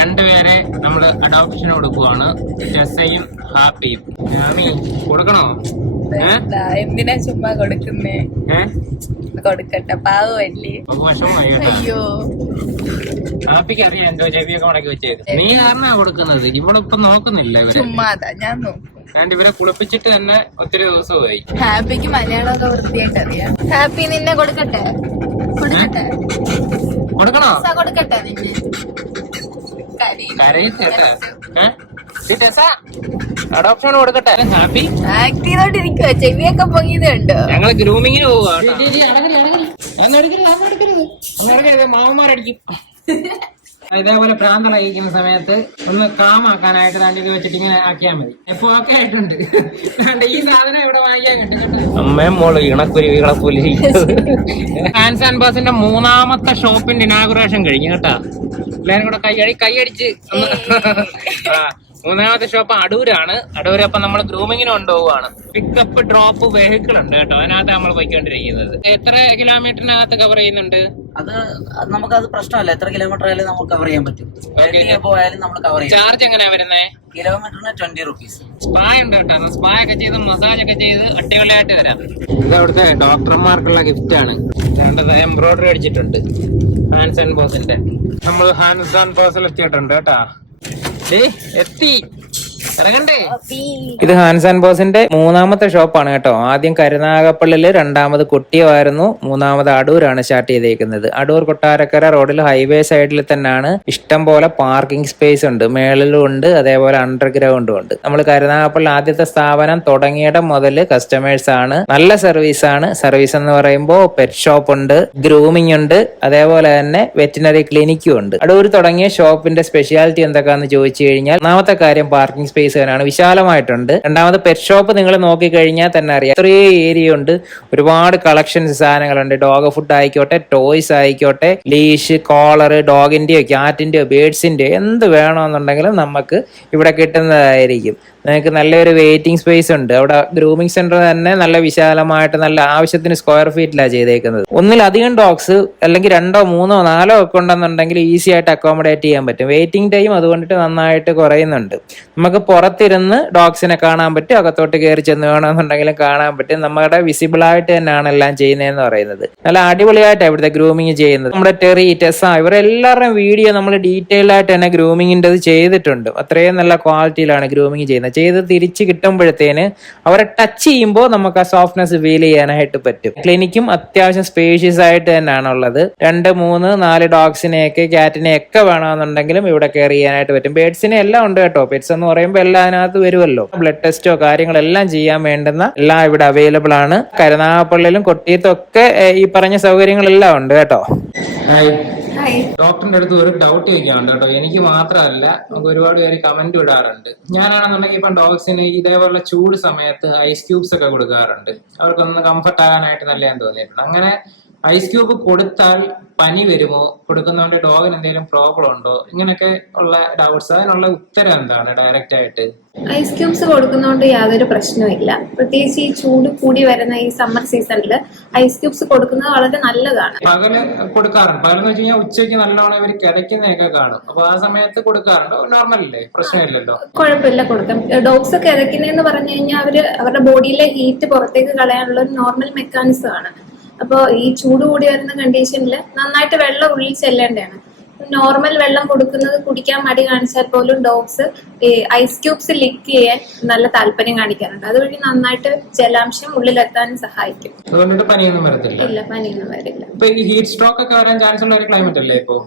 രണ്ടുപേരെ നമ്മൾ അഡോപ്ഷന് കൊടുക്കുവാണ്, ടെസയും ഹാപ്പിയും. കൊടുക്കണോ? എന്തിനാ ചുമ്മാ കൊടുക്കുന്നേ? കൊടുക്കട്ടെ, പാവല്ലേ. അയ്യോ, ഹാപ്പിക്ക് അറിയാം എന്തോ ചെവിയൊക്കെ മുടക്കി വെച്ചേത്. നീ കാരണമാണ് കൊടുക്കുന്നത്. ഇവളിപ്പൊ നോക്കുന്നില്ല ഇവരെ. ചുമ്മാതാ ഞാൻ നോക്കും. ഞാൻ ഇവരെ കുളിപ്പിച്ചിട്ട് തന്നെ ഒത്തിരി ദിവസമായി. ഹാപ്പിക്ക് മലയാളമൊക്കെ വൃത്തിയായിട്ട് അറിയാം. ഹാപ്പി നിന്നെ കൊടുക്കട്ടെ? കൊടുക്കട്ടെ? കൊടുക്കണോ? കൊടുക്കട്ടെ നിന്നെ. അഡോപ്ഷൻ കൊടുക്കട്ടെ? ഹാപ്പി ആക്ട് ചെയ്തോണ്ടിരിക്കുക, ചെവിയൊക്കെ പൊങ്ങിയതുണ്ട്. ഞങ്ങള് ഗ്രൂമിങ്ങിന് പോവുക. മാമന്മാരടിക്കും. ഇതേപോലെ പ്രാന്തളയിക്കുന്ന സമയത്ത് ഒന്ന് കാമാക്കാനായിട്ട് താണ്ടി വെച്ചിട്ട് ഇങ്ങനെ ആക്കിയാൽ മതി. എപ്പോ ഒക്കെ ആയിട്ടുണ്ട്. ഈ സാധനം ഇവിടെ വാങ്ങിക്കാൻ കിട്ടും. അമ്മയും മോള് ഇണക്കുരുവികളെപ്പോലെ. ഹാൻസ് ആൻഡ് ബേഴ്സിന്റെ 3ാമത്തെ ഷോപ്പിന്റെ ഇനാഗുറേഷൻ കഴിഞ്ഞു കേട്ടാ. എല്ലാരും കൂടെ കൈയടിച്ച്. 3ാമത്തെ ഷോപ്പ് അടൂരാണ്. അടൂര് അപ്പൊ നമ്മൾ ഗ്രൂമിങ്ങിന് കൊണ്ടുപോവാണ്. പിക്കപ്പ് ഡ്രോപ്പ് വെഹിക്കിൾ ഉണ്ട് കേട്ടോ, അതിനകത്ത് നമ്മൾ പോയിക്കൊണ്ടിരിക്കുന്നത്. എത്ര കിലോമീറ്ററിനകത്ത് കവർ ചെയ്യുന്നുണ്ട്? അത് നമുക്കത് പ്രശ്നമല്ല, എത്ര കിലോമീറ്റർ ആയാലും നമുക്ക് കവർ ചെയ്യാൻ പറ്റും. പോയാലും നമ്മൾ കവർ ചെയ്യും. ചാർജ് എങ്ങനെയാ വരുന്നത്? കിലോമീറ്ററിന് 20 rupees. സ്പാ ഉണ്ട് കേട്ടോ. സ്പാ ഒക്കെ ചെയ്ത് മസാജ് ഒക്കെ ചെയ്ത് അടിപൊളിയായിട്ട് വരാം. ഇത് അവിടുത്തെ ഡോക്ടർമാർക്കുള്ള ഗിഫ്റ്റ് ആണ്. എംബ്രോയിഡറി അടിച്ചിട്ടുണ്ട് ഹാൻസ് ആൻഡ് ബേഴ്സിന്റെ. നമ്മൾ ഹാൻസ് ആൻഡ് ബേഴ്സിൽ എത്തിയിട്ടുണ്ട് കേട്ടാ. എത്തി ഇറങ്ങണ്ടേ? ഇത് ഹാൻസ് ആൻഡ് ബേഴ്സിന്റെ 3ാമത്തെ ഷോപ്പാണ് കേട്ടോ. ആദ്യം കരുനാഗപ്പള്ളില്, 2ാമത് കൊട്ടിയമായിരുന്നു, 3ാമത് അടൂരാണ് സ്റ്റാർട്ട് ചെയ്തേക്കുന്നത്. അടൂർ കൊട്ടാരക്കര റോഡിൽ ഹൈവേ സൈഡിൽ തന്നെയാണ്. ഇഷ്ടം പോലെ പാർക്കിംഗ് സ്പേസ് ഉണ്ട്, മേളിലും ഉണ്ട്, അതേപോലെ അണ്ടർഗ്രൗണ്ടും ഉണ്ട്. നമ്മൾ കരുനാഗപ്പള്ളി ആദ്യത്തെ സ്ഥാപനം തുടങ്ങിയിടം മുതൽ കസ്റ്റമേഴ്സ് ആണ്. നല്ല സർവീസ് ആണ്. സർവീസ് എന്ന് പറയുമ്പോൾ പെറ്റ് ഷോപ്പ് ഉണ്ട്, ഗ്രൂമിംഗ് ഉണ്ട്, അതേപോലെ തന്നെ വെറ്റിനറി ക്ലിനിക്കും ഉണ്ട്. അടൂർ തുടങ്ങിയ ഷോപ്പിന്റെ സ്പെഷ്യാലിറ്റി എന്തൊക്കെയാന്ന് ചോദിച്ചു കഴിഞ്ഞാൽ, ഒന്നാമത്തെ കാര്യം പാർക്കിംഗ് സ്പേസ് ആണ്, വിശാലമായിട്ടുണ്ട്. 2ാമത് പെറ്റ് ഷോപ്പ് നിങ്ങൾ നോക്കിക്കഴിഞ്ഞാൽ തന്നെ അറിയാം, ഇത്രയും ഏരിയ ഉണ്ട്, ഒരുപാട് കളക്ഷൻസ് സാധനങ്ങളുണ്ട്. ഡോഗ് ഫുഡ് ആയിക്കോട്ടെ, ടോയ്സ് ആയിക്കോട്ടെ, ലീഷ്, കോളർ, ഡോഗിന്റെയോ ക്യാറ്റിന്റെയോ ബേഡ്സിന്റെയോ എന്ത് വേണമെന്നുണ്ടെങ്കിലും നമുക്ക് ഇവിടെ കിട്ടുന്നതായിരിക്കും. നിങ്ങൾക്ക് നല്ലൊരു വെയിറ്റിംഗ് സ്പേസ് ഉണ്ട്. അവിടെ ഗ്രൂമിംഗ് സെന്റർ തന്നെ നല്ല വിശാലമായിട്ട് നല്ല ആവശ്യത്തിന് സ്ക്വയർ ഫീറ്റിലാണ് ചെയ്തേക്കുന്നത്. ഒന്നിലധികം ഡോഗ്സ് അല്ലെങ്കിൽ 2, 3, 4 ഒക്കെ ഉണ്ടെന്നുണ്ടെങ്കിൽ ഈസി ആയിട്ട് അക്കോമഡേറ്റ് ചെയ്യാൻ പറ്റും. വെയിറ്റിംഗ് ടൈം അതുകൊണ്ടിട്ട് നന്നായിട്ട് കുറയുന്നുണ്ട്. നമുക്ക് പുറത്തിരുന്ന് ഡോഗ്സിനെ കാണാൻ പറ്റും, അകത്തോട്ട് കയറി ചെന്ന് വേണമെന്നുണ്ടെങ്കിലും കാണാൻ പറ്റും. നമ്മുടെ വിസിബിൾ ആയിട്ട് തന്നെയാണ് എല്ലാം ചെയ്യുന്നതെന്ന് പറയുന്നത്. നല്ല അടിപൊളിയായിട്ട് ഇവിടുത്തെ ഗ്രൂമിങ് ചെയ്യുന്നത്. നമ്മുടെ ടെറി, ടെസ ഇവരെല്ലാവരുടെയും വീഡിയോ നമ്മൾ ഡീറ്റെയിൽ ആയിട്ട് തന്നെ ഗ്രൂമിങ്ങിൻ്റെ ചെയ്തിട്ടുണ്ട്. അത്രയും നല്ല ക്വാളിറ്റിയിലാണ് ഗ്രൂമിങ് ചെയ്യുന്നത്. ചെയ്ത് തിരിച്ച് കിട്ടുമ്പോഴത്തേന് അവരെ ടച്ച് ചെയ്യുമ്പോൾ നമുക്ക് ആ സോഫ്റ്റ്നെസ് ഫീൽ ചെയ്യാനായിട്ട് പറ്റും. ക്ലിനിക്കും അത്യാവശ്യം സ്പേഷ്യസ് ആയിട്ട് തന്നെയാണ് ഉള്ളത്. 2, 3, 4 ഡോഗ്സിനെയൊക്കെ ക്യാറ്റിനെയൊക്കെ വേണമെന്നുണ്ടെങ്കിലും ഇവിടെ കെയർ ചെയ്യാനായിട്ട് പറ്റും. ബേഡ്സിനെ എല്ലാം ഉണ്ട് കേട്ടോ. പെറ്റ്സ് എന്ന് പറയുമ്പോൾ എല്ലാം അതിനകത്ത് വരുമല്ലോ. ബ്ലഡ് ടെസ്റ്റോ കാര്യങ്ങളെല്ലാം ചെയ്യാൻ വേണ്ടുന്ന എല്ലാം ഇവിടെ അവൈലബിൾ ആണ്. കരുനാഗപ്പള്ളിയിലും കൊട്ടിയത്തും ഒക്കെ ഈ പറഞ്ഞ സൗകര്യങ്ങളെല്ലാം ഉണ്ട് കേട്ടോ. ഡോക്ടറിന്റെ അടുത്ത് ഒരു ഡൗട്ട് ചോദിക്കാറുണ്ട് കേട്ടോ. എനിക്ക് മാത്രമല്ല, നമുക്ക് ഒരുപാട് പേര് കമന്റ് ഇടാറുണ്ട്. ഞാനാണെന്നുണ്ടെങ്കിൽ ഇപ്പം ഡോഗ്സിന് ഇതേപോലുള്ള ചൂട് സമയത്ത് ഐസ് ക്യൂബ്സ് ഒക്കെ കൊടുക്കാറുണ്ട്. അവർക്കൊന്ന് കംഫർട്ട് ആകാനായിട്ട് നല്ലതെന്ന് തോന്നിയിട്ടുണ്ട്. അങ്ങനെ ഐസ് ക്യൂബ് കൊടുത്താൽ പനി വരുമോ, കൊടുക്കുന്നതുകൊണ്ട് ഡോഗിന് എന്തെങ്കിലും പ്രോബ്ലം ഉണ്ടോ, ഇങ്ങനെയൊക്കെ ഉള്ള ഡൗട്ട്സ്. അതിനുള്ള ഉത്തരം എന്താണ് ഡയറക്റ്റ് ആയിട്ട്? ഐസ് ക്യൂബ്സ് കൊടുക്കുന്നതുകൊണ്ട് യാതൊരു പ്രശ്നവുമില്ല. പ്രത്യേകിച്ച് ഈ ചൂട് കൂടി വരുന്ന ഈ സമ്മർ സീസണിൽ ഐസ് ക്യൂബ്സ് കൊടുക്കുന്നത് വളരെ നല്ലതാണ്. പകല് കൊടുക്കാറുണ്ട്. പകലെന്ന് വെച്ച് കഴിഞ്ഞാൽ ഉച്ചയ്ക്ക് നല്ലോണം ഇവർ കിടക്കുന്നതൊക്കെ കാണും. അപ്പൊ ആ സമയത്ത് കൊടുക്കാറുണ്ട്. നോർമൽ അല്ലേ, പ്രശ്നമില്ലല്ലോ? കുഴപ്പമില്ല, കൊടുക്കാം. ഡോഗ്സ് കിടക്കുന്നതെന്ന് പറഞ്ഞു കഴിഞ്ഞാൽ അവരുടെ ബോഡിയിലെ ഹീറ്റ് പുറത്തേക്ക് കളയാനുള്ള ഒരു നോർമൽ മെക്കാനിസം ആണ്. അപ്പോൾ ഈ ചൂട് കൂടി വരുന്ന കണ്ടീഷനിൽ നന്നായിട്ട് വെള്ളം ഉള്ളിൽ ചെല്ലേണ്ടതാണ്. നോർമൽ വെള്ളം കൊടുക്കുന്നത് കുടിക്കാൻ മടി കാണിച്ചാൽ പോലും ഡോഗ്സ് ഐസ് ക്യൂബ്സ് ലിക്ക് ചെയ്യാൻ നല്ല താല്പര്യം കാണിക്കാറുണ്ട്. അതുവഴി നന്നായിട്ട് ജലാംശം ഉള്ളിലെത്താൻ സഹായിക്കും. പനിയൊന്നും വരത്തില്ല? ഇല്ല, പനിയൊന്നും വരില്ല. ഹീറ്റ് സ്ട്രോക്ക് ഒക്കെ വരാൻ ചാൻസ് ഉള്ള ഒരു ക്ലൈമറ്റ് അല്ലേ ഇപ്പോ?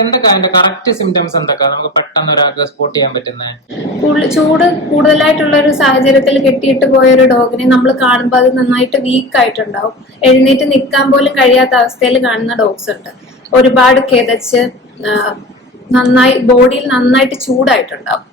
എന്തൊക്കെ അതിന്റെ കറക്റ്റ് സിംറ്റംസ് എന്തൊക്കെ നമുക്ക് പെട്ടെന്ന് ഒരാൾക്ക് സ്പോട്ട് ചെയ്യാൻ പറ്റുന്നത്? ചൂട് കൂടുതലായിട്ടുള്ള ഒരു സാഹചര്യത്തിൽ കെട്ടിയിട്ട് പോയ ഒരു ഡോഗിനെ നമ്മൾ കാണുമ്പോൾ അത് നന്നായിട്ട് വീക്ക് ആയിട്ടുണ്ടാവും. എഴുന്നേറ്റ് നിൽക്കാൻ പോലും കഴിയാത്ത അവസ്ഥയിൽ കാണുന്ന ഡോഗ്സ് ഉണ്ട്. ഒരുപാട് കിതച്ച് നന്നായി ബോഡിയിൽ നന്നായിട്ട് ചൂടായിട്ടുണ്ടാവും.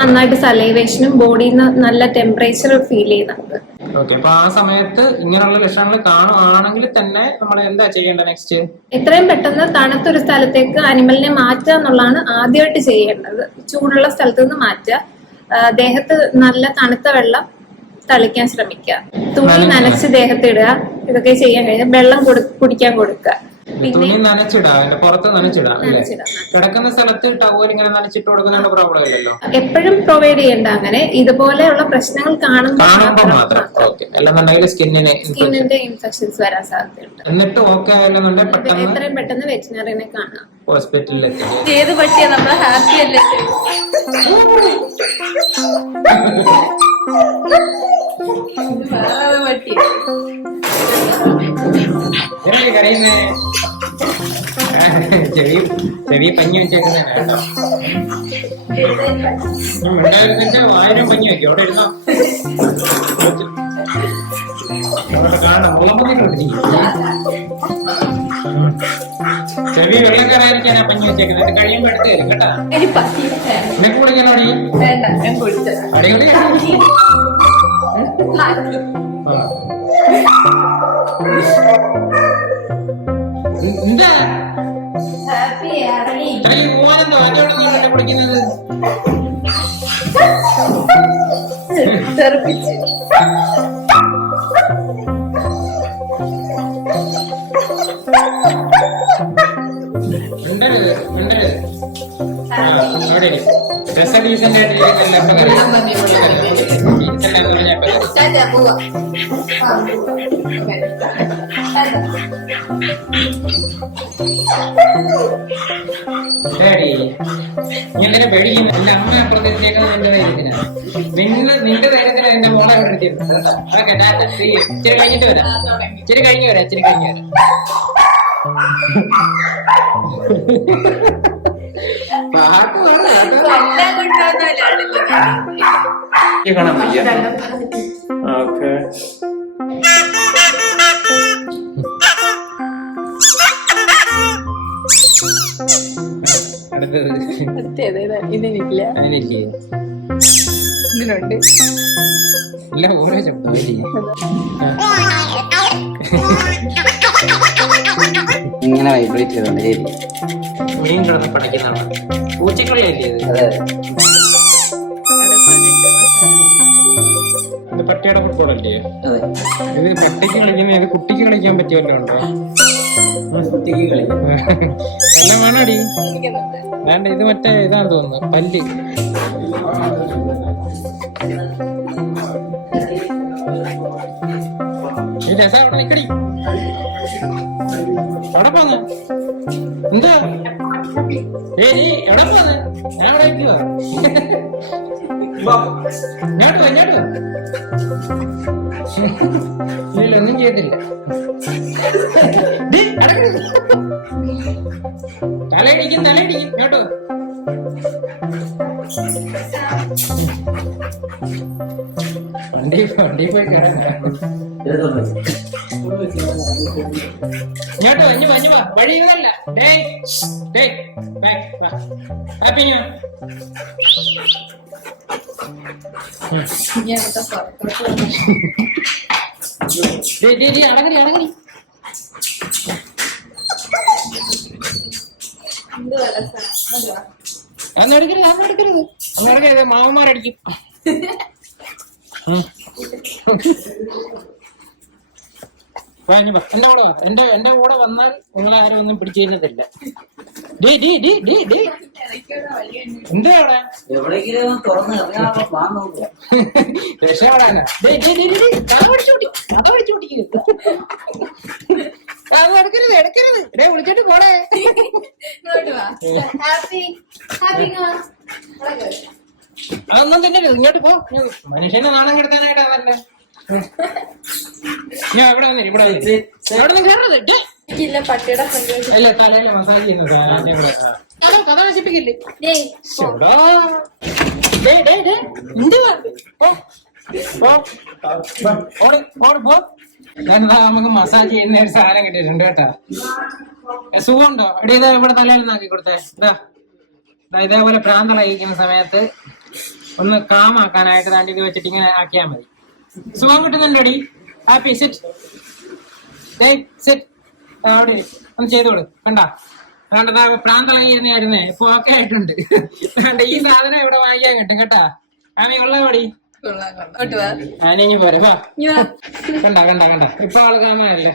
നന്നായിട്ട് സലൈവേഷനും ബോഡിയിൽ നിന്ന് നല്ല ടെമ്പറേച്ചർ ഫീൽ ചെയ്യുന്നുണ്ട്. അപ്പൊ ആ സമയത്ത് ഇങ്ങനെയുള്ള ലക്ഷണങ്ങൾ കാണുകയാണെങ്കിൽ തന്നെ നമ്മൾ എന്താ ചെയ്യേണ്ടത് നെക്സ്റ്റ്? എത്രയും പെട്ടെന്ന് തണുത്തൊരു സ്ഥലത്തേക്ക് അനിമലിനെ മാറ്റുക എന്നുള്ളതാണ് ആദ്യമായിട്ട് ചെയ്യേണ്ടത്. ചൂടുള്ള സ്ഥലത്ത് നിന്ന് മാറ്റുക. ദേഹത്ത് നല്ല തണുത്ത വെള്ളം തളിക്കാൻ ശ്രമിക്കുക. തുണി നനച്ച് ദേഹത്ത് ഇടുക. ഇതൊക്കെ ചെയ്യാൻ കഴിഞ്ഞാൽ വെള്ളം കുടിക്കാൻ കൊടുക്കുക. തുണി നനച്ചിടാം, അതിന്റെ പുറത്ത് നനച്ചിടാം അല്ലേ? നനച്ചിടാം. കിടക്കുന്ന സ്ഥലത്ത് ടവൽ ഇങ്ങനെ നനച്ചിട്ട് കൊടുക്കുന്നതിന്റെ പ്രോബ്ലം ഇല്ലല്ലോ. എപ്പോഴും പ്രൊവൈഡ് ചെയ്യണ്ട. അങ്ങനെ ഇതുപോലെയുള്ള പ്രശ്നങ്ങൾ കാണുമ്പോൾ മാത്രം ഓക്കെ. അല്ലെന്നുണ്ടെങ്കിൽ സ്കിന്നിന്റെ ഇൻഫെക്ഷൻസ് വരാൻ സാധ്യതയുണ്ട്. എന്നിട്ട് ഓക്കെ ആയാലെന്നുണ്ടെങ്കിൽ പെട്ടെന്ന് എത്രയും പെട്ടെന്ന് വെറ്റിനറിനെ കാണാം. ഹോസ്പിറ്റലിൽ എത്തി. ഏത് പട്ടിയാ നമ്മളെ ഹാപ്പി അല്ലേ? പട്ടി കരയുന്നേ ചെറിയ പഞ്ഞി വെച്ചേക്കുന്നേ വേണ്ട. വായന പഞ്ഞി വെക്കും അവിടെ ഇരുന്നോ. കാണണം ചെറിയ വെള്ളക്കാരായിരിക്കാനാ പഞ്ഞി വെച്ചേക്കുന്നത്. അത് കഴിയുമ്പോ എടുത്ത് തരും കേട്ടാ. എന്നെ കുളിക്കണോ അടി? അടിപൊളി എന്താ ഇത്രയും പോവാനെന്തോ അതോടെ നീ എന്നെ കുളിക്കുന്നത്? അവിടെ ഡ്രസ് ഡീസന്റ് ആയിട്ടിരിക്കുന്നില്ല. ഇങ്ങനെ പേടിക്കുന്നു. എന്റെ അമ്മ അപ്പുറത്തേക്കുന്നത് എന്റെ ധൈര്യത്തിനാണ്. നിന്റെ ധൈര്യത്തിലാണ് എന്റെ മോളെ അവിടെ എടുത്തിരുന്നത്. അതൊക്കെ ഇച്ചിരി കഴിഞ്ഞിട്ട് വരാം. ഇച്ചിരി കഴിഞ്ഞു വരാം. കാണാൻ വയ്യ. ഓക്കെ ഇതിനില്ല, അതിനില്ലേ? ഇതിനുണ്ട്. ഇല്ല ഓരോ ശബ്ദമില്ലേ? ഇങ്ങനെ വൈബ്രേറ്റ് ചെയ്തോണ്ടേ മീൻ കിടന്ന് പഠിക്കുന്നതാണ്. പൂച്ചക്കളിയല്ലേ ഇത്? ഇത് പട്ടിയുടെ ഫുട്ബോൾ അല്ലേ? ഇത് പട്ടിക്ക് കളിക്കുന്ന, ഇത് കുട്ടിക്ക് കളിക്കാൻ പറ്റിയല്ലോ ഉണ്ടോ? കുട്ടിക്ക് കളിക്കും. എല്ലാം വേണോടി? വേണ്ട, ഇത് മറ്റേ ഇതാന്ന് തോന്നുന്നു, പല്ല്. ഈ രസം അവിടെ നിക്കടി. എവിടെ പോന്ന്? എന്താ നീ എവിടെ പോന്ന്? ഞാൻ അവിടെ നിൽക്കുക. ഒന്നും ചെയ്തില്ല. തലയിടിക്കും കേട്ടോ. വണ്ടി പോയി കേട്ടോ. ഇഞ്ഞു വാ, വഴി ഇതല്ല. അടങ്ങി അന്നെടുക്കരുത്, മാവന്മാരടിക്കും. എന്റെ കൂടെ വന്നാൽ നിങ്ങൾ ആരും ഒന്നും പിടിച്ചു കഴിഞ്ഞതില്ല. എന്താണ് എവിടെയെങ്കിലും തുറന്ന് ഇറങ്ങാനുള്ള പ്ലാൻ നോക്കുക. രക്ഷപ്പെടാനാ? എടുക്കരുത് വിളിച്ചിട്ട് പോടേ. അതൊന്നും തിന്നരുത്, ഇങ്ങോട്ട് പോ. മനുഷ്യനെ നാണം കെടുത്താനായിട്ടാ നല്ല. ഞാൻ ഇവിടെ വന്നില്ല, ഇവിടെ പട്ടിയുടെ അല്ല തലയിലെ മസാജ് ചെയ്യുന്നത്. കഥ നശിപ്പിക്കില്ലേ? നമുക്ക് മസാജ് ചെയ്യുന്ന ഒരു സാധനം കിട്ടിയിട്ടുണ്ട് കേട്ടാ. സുഖമുണ്ടോ? ഇവിടെ ഇവിടെ തലയിൽ നാക്കി കൊടുത്തേ. ഇതേപോലെ പ്രാന്തളയിക്കുന്ന സമയത്ത് ഒന്ന് കാമാക്കാനായിട്ട് താണ്ടി ഇത് വെച്ചിട്ട് ഇങ്ങനെ ആക്കിയാൽ മതി. സുഖം കിട്ടുന്നുണ്ടോടി? ഹാപ്പി സിറ്റ് അവിടെ ഒന്ന് ചെയ്തോളൂ. കണ്ട പ്രാന്തളകിയെന്ന് വരുന്നേ ഇപ്പൊ ഓക്കെ ആയിട്ടുണ്ട്. ഈ സാധനം ഇവിടെ വാങ്ങിക്കാൻ കിട്ടും കേട്ടാ. ആമി ഉള്ള പടി ആനഞ്ഞു പോരെ. വാ, കണ്ട ഇപ്പൊ ആള് കാമല്ലേ.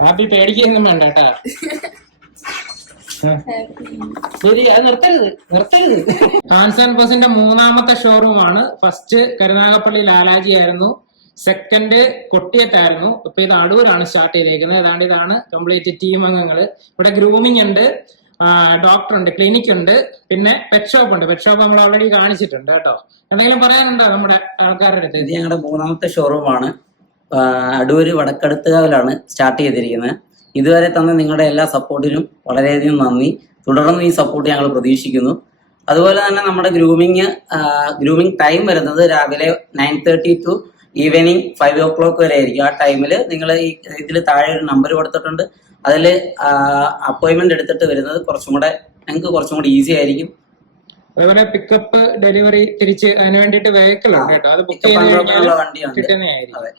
ഹാപ്പി പേടിക്കൊന്നും വേണ്ട കേട്ടാ. ശരി, അത് നിർത്തരുത്. ഹാൻസ് ആൻഡ് ബസിന്റെ 3ാമത്തെ ഷോറൂമാണ്. ഫസ്റ്റ് കരുനാഗപ്പള്ളി ലാലാജി ആയിരുന്നു, സെക്കൻഡ് കൊട്ടിയത്തായിരുന്നു. ഇപ്പൊ ഇത് അടൂരാണ് സ്റ്റാർട്ട് ചെയ്തേക്കുന്നത്. ഏതാണ്ട് ഇതാണ് കംപ്ലീറ്റ് ടീം അംഗങ്ങള്. ഇവിടെ ഗ്രൂമിംഗ് ഉണ്ട്, ഡോക്ടർ ഉണ്ട്, ക്ലിനിക് ഉണ്ട്, പിന്നെ പെറ്റ് ഷോപ്പ് ഉണ്ട്. പെറ്റ് ഷോപ്പ് നമ്മൾ ഓൾറെഡി കാണിച്ചിട്ടുണ്ട് കേട്ടോ. എന്തെങ്കിലും പറയാനുണ്ടോ നമ്മുടെ ആൾക്കാരുടെ അടുത്ത്? ഇത് ഞങ്ങളുടെ 3ാമത്തെ ഷോറൂമാണ്. അടൂര് വടക്കടുത്തുകാവിലാണ് സ്റ്റാർട്ട് ചെയ്തിരിക്കുന്നത്. ഇതുവരെ തന്ന നിങ്ങളുടെ എല്ലാ സപ്പോർട്ടിനും വളരെയധികം നന്ദി. തുടർന്നും ഈ സപ്പോർട്ട് ഞങ്ങൾ പ്രതീക്ഷിക്കുന്നു. അതുപോലെ തന്നെ നമ്മുടെ ഗ്രൂമിംഗ് ടൈം വരുന്നത് രാവിലെ 9:30 to ഈവനിങ് 5 o'clock വരെ ആയിരിക്കും. ആ ടൈമിൽ നിങ്ങൾ ഈ ഇതിൽ താഴെ ഒരു നമ്പർ കൊടുത്തിട്ടുണ്ട്. അതിൽ അപ്പോയിന്റ്മെന്റ് എടുത്തിട്ട് വരുന്നത് ഞങ്ങൾക്ക് കുറച്ചും കൂടി ഈസി ആയിരിക്കും. അതുപോലെ പിക്കപ്പ്, ഡെലിവറി, തിരിച്ച് അതിന് വേണ്ടിയിട്ട് വെഹിക്കിൾ ഉണ്ട് കേട്ടോ. അത് ബുക്ക് ചെയ്ത് കഴിഞ്ഞാൽ വണ്ടിയാണ്. കിട്ടുന്നതായിരിക്കും.